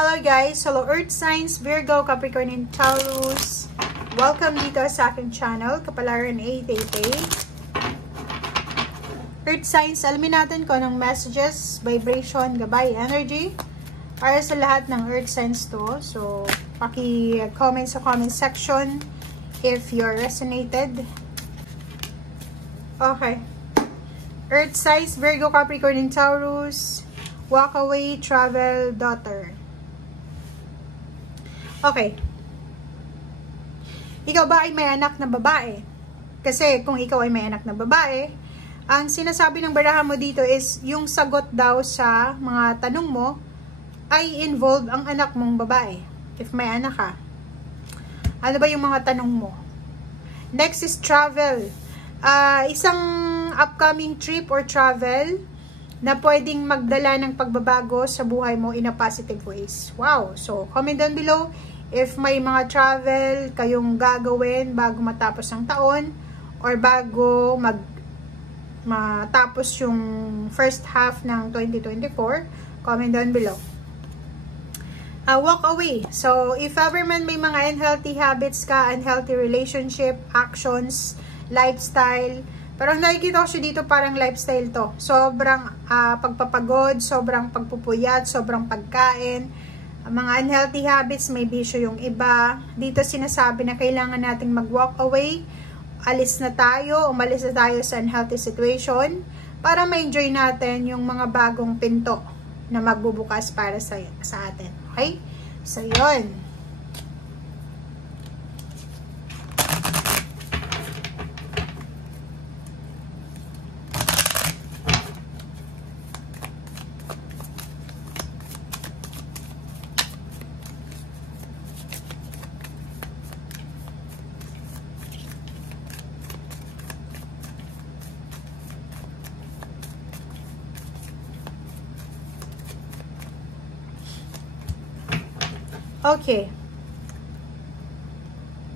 Hello guys! Hello Earth Signs, Virgo, Capricorn, and Taurus. Welcome dito sa aking channel, Kapalaran 888. Earth Signs, alamin natin kung anong messages, vibration, gabay, energy para sa lahat ng Earth Signs to. So, paki-comment sa comment section if you're resonated. Okay. Earth Signs, Virgo, Capricorn, and Taurus. Walk away, travel, daughter. Okay. Ikaw ba ay may anak na babae? Kasi kung ikaw ay may anak na babae, ang sinasabi ng baraha mo dito is yung sagot daw sa mga tanong mo ay involve ang anak mong babae. If may anak ka. Ano ba yung mga tanong mo? Next is travel. Isang upcoming trip or travel na pwedeng magdala ng pagbabago sa buhay mo in a positive ways. Wow! So, comment down below if may mga travel kayong gagawin bago matapos ang taon or bago matapos yung first half ng 2024. Comment down below. Walk away. So, if ever man may mga unhealthy habits ka, unhealthy relationship, actions, lifestyle, pero nakikita ko siya dito parang lifestyle to. Sobrang pagpapagod, sobrang pagpupuyat, sobrang pagkain. Mga unhealthy habits, may bisyo yung iba. Dito sinasabi na kailangan nating mag-walk away. Alis na tayo, umalis na tayo sa unhealthy situation para ma-enjoy natin yung mga bagong pinto na magbubukas para sa atin. Okay? So, yun. Okay.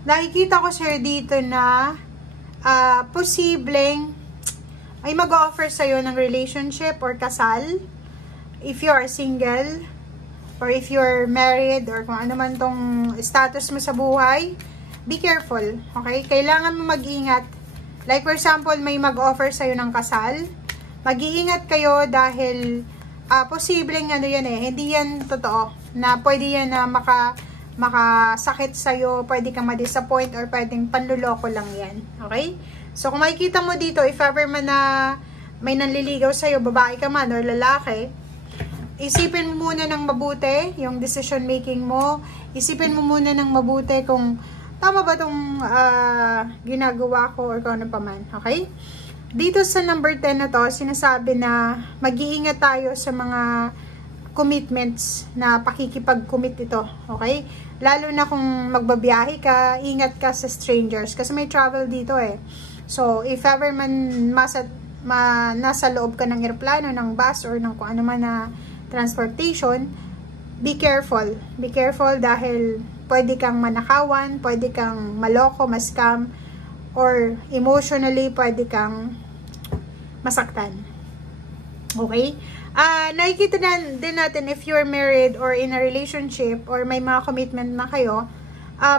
Nakikita ko sir dito na posibleng ay mag-offer sa'yo ng relationship or kasal. If you are single or if you're married or kung ano man tong status mo sa buhay, be careful. Okay? Kailangan mo mag-ingat. Like for example, may mag-offer sa'yo ng kasal. Mag-iingat kayo dahil posibleng ano yan hindi yan totoo. Na pwede yan na makasakit sa'yo, pwede kang ma-disappoint or pwedeng panluloko lang yan. Okay? So, kung makikita mo dito, if ever man na may nanliligaw sa'yo, babae ka man or lalaki, isipin mo muna ng mabuti yung decision making mo. Isipin mo muna ng mabuti kung tama ba itong ginagawa ko or kung ano pa man. Okay? Dito sa number 10 na to, sinasabi na mag-iingat tayo sa mga commitments na pakikipag-commit ito, okay? Lalo na kung magbabiyahe ka, ingat ka sa strangers kasi may travel dito So, if ever man nasa loob ka ng eroplano, ng bus, or ng kung ano man na transportation, be careful. Be careful dahil pwede kang manakawan, pwede kang maloko, ma-scam, or emotionally pwede kang masaktan. Okay? Nakikita din natin if you're married or in a relationship or may mga commitment na kayo,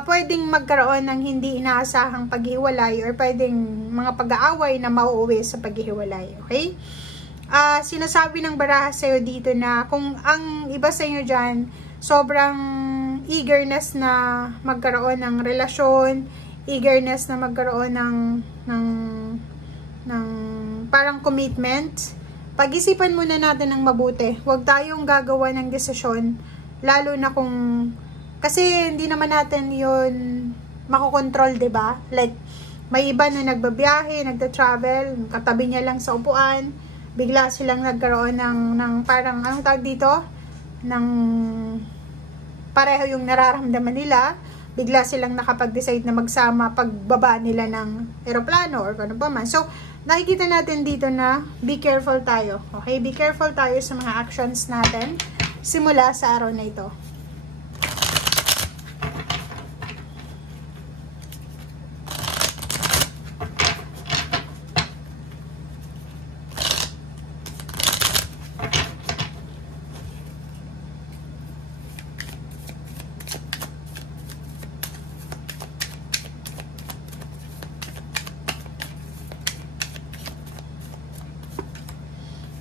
pwedeng magkaroon ng hindi inaasahang paghiwalay or pwedeng mga pag-aaway na mauuwi sa paghiwalay. Okay? Sinasabi ng baraha sa'yo dito na kung ang iba sa inyo dyan, sobrang eagerness na magkaroon ng relasyon, eagerness na magkaroon ng parang commitment. Pag-isipan muna natin ng mabuti. Huwag tayong gagawa ng desisyon, lalo na kung, kasi hindi naman natin yun makokontrol, diba? Like, may iba na nagbabiyahe, nagta-travel, katabi niya lang sa upuan, bigla silang nagkaroon ng parang, anong tawag dito? Ng pareho yung nararamdaman nila, bigla silang nakapag-decide na magsama pagbaba nila ng eroplano or ano pa man. So, nakikita natin dito na be careful tayo. Okay? Be careful tayo sa mga actions natin simula sa araw na ito.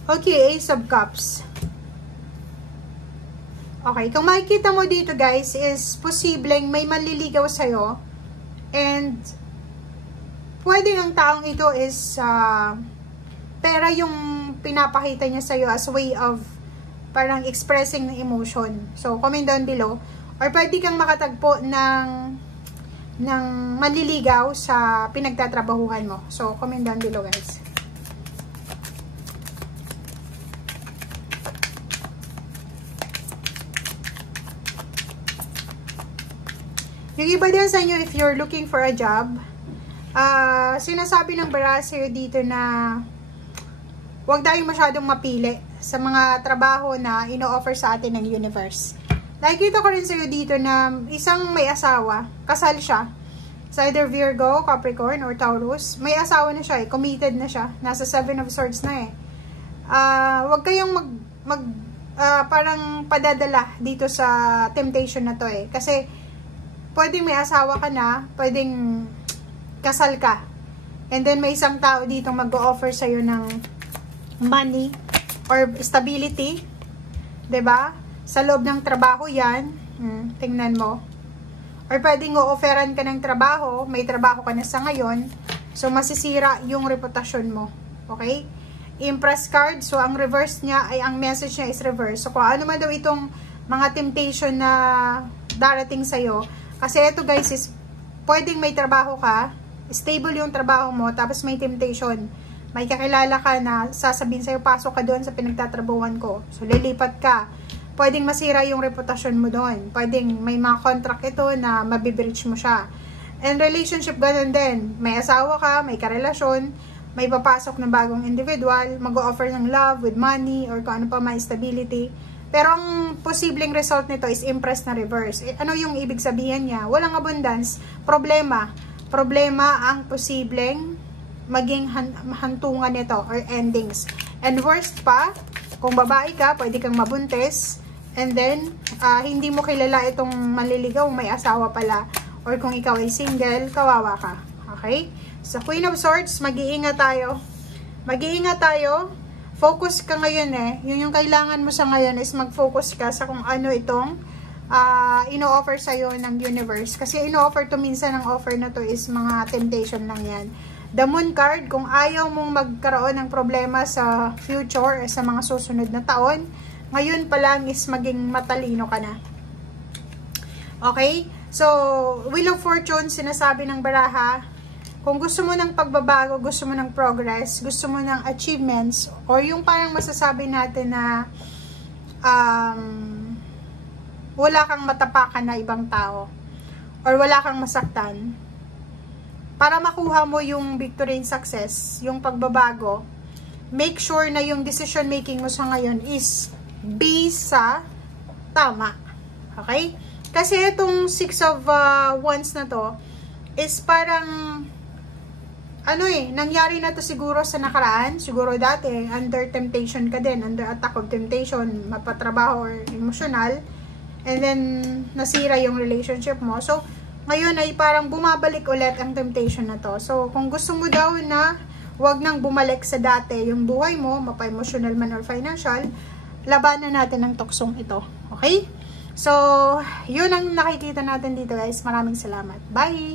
Okay, Ace of Cups. Okay, kung makikita mo dito guys, is posibleng may manliligaw sa'yo. And, pwede ang taong ito is, pera yung pinapakita niya sa'yo as way of parang expressing ng emotion. So, comment down below. Or pwede kang makatagpo ng manliligaw sa pinagtatrabahuhan mo. So, comment down below guys. Yung iba din sa inyo, if you're looking for a job, sinasabi ng baraha sa'yo dito na huwag tayong masyadong mapili sa mga trabaho na ino-offer sa atin ng universe. Nakikita ko rin sa'yo dito na isang may asawa, kasal siya. It's either Virgo, Capricorn, or Taurus. May asawa na siya eh, committed na siya. Nasa 7 of Swords na eh. Huwag kayong parang padadala dito sa temptation na to eh. Kasi, pwedeng may asawa ka na, pwedeng kasal ka. And then, may isang tao dito mag-o-offer sa'yo ng money or stability. 'Di ba? Sa loob ng trabaho yan. Tingnan mo. Or pwedeng o-offeran ka ng trabaho, may trabaho ka na sa ngayon, so masisira yung reputasyon mo. Okay? Empress card, so ang reverse niya, ay ang message niya is reverse. So kung ano man daw itong mga temptation na darating sa'yo, kasi ito guys is, pwedeng may trabaho ka, stable yung trabaho mo, tapos may temptation. May kakilala ka na sasabihin sa'yo, pasok ka doon sa pinagtatrabuhan ko. So, lilipat ka. Pwedeng masira yung reputasyon mo doon. Pwedeng may mga contract ito na mabibreach mo siya. And relationship, ganun din. May asawa ka, may karelasyon, may papasok na bagong individual, mag-o-offer ng love with money, or kung ano pa, may stability. Pero ang posibleng result nito is Empress na reverse. Ano yung ibig sabihin niya? Walang abundance, problema. Problema ang posibleng maging hantungan nito or endings. And worst pa, kung babae ka, pwede kang mabuntis, and then hindi mo kilala itong maliligaw, may asawa pala, or kung ikaw ay single, kawawa ka. Okay? Sa Queen of Swords, mag-iingat tayo. Mag-iingat tayo. Focus ka ngayon eh. Yun yung kailangan mo sa ngayon is mag-focus ka sa kung ano itong ino-offer sa'yo ng universe. Kasi ino-offer to, minsan ang offer na to is mga temptation lang yan. The Moon card, kung ayaw mong magkaroon ng problema sa future, sa mga susunod na taon, ngayon pa lang is maging matalino ka na. Okay? So, Wheel of Fortune, sinasabi ng baraha, kung gusto mo ng pagbabago, gusto mo ng progress, gusto mo ng achievements, or yung parang masasabi natin na wala kang matapakan na ibang tao, or wala kang masaktan, para makuha mo yung victory and success, yung pagbabago, make sure na yung decision making mo sa ngayon is based sa tama. Okay? Kasi itong 6 of Wands na to is parang nangyari na to siguro sa nakaraan, siguro dati, under temptation ka din, under attack of temptation, mapatrabaho or emotional, and then nasira yung relationship mo. So, ngayon ay parang bumabalik ulit ang temptation na to. So, kung gusto mo daw na wag nang bumalik sa dati yung buhay mo, mapa-emotional man or financial, labanan natin ang tuksong ito. Okay? So, yun ang nakikita natin dito guys. Maraming salamat. Bye!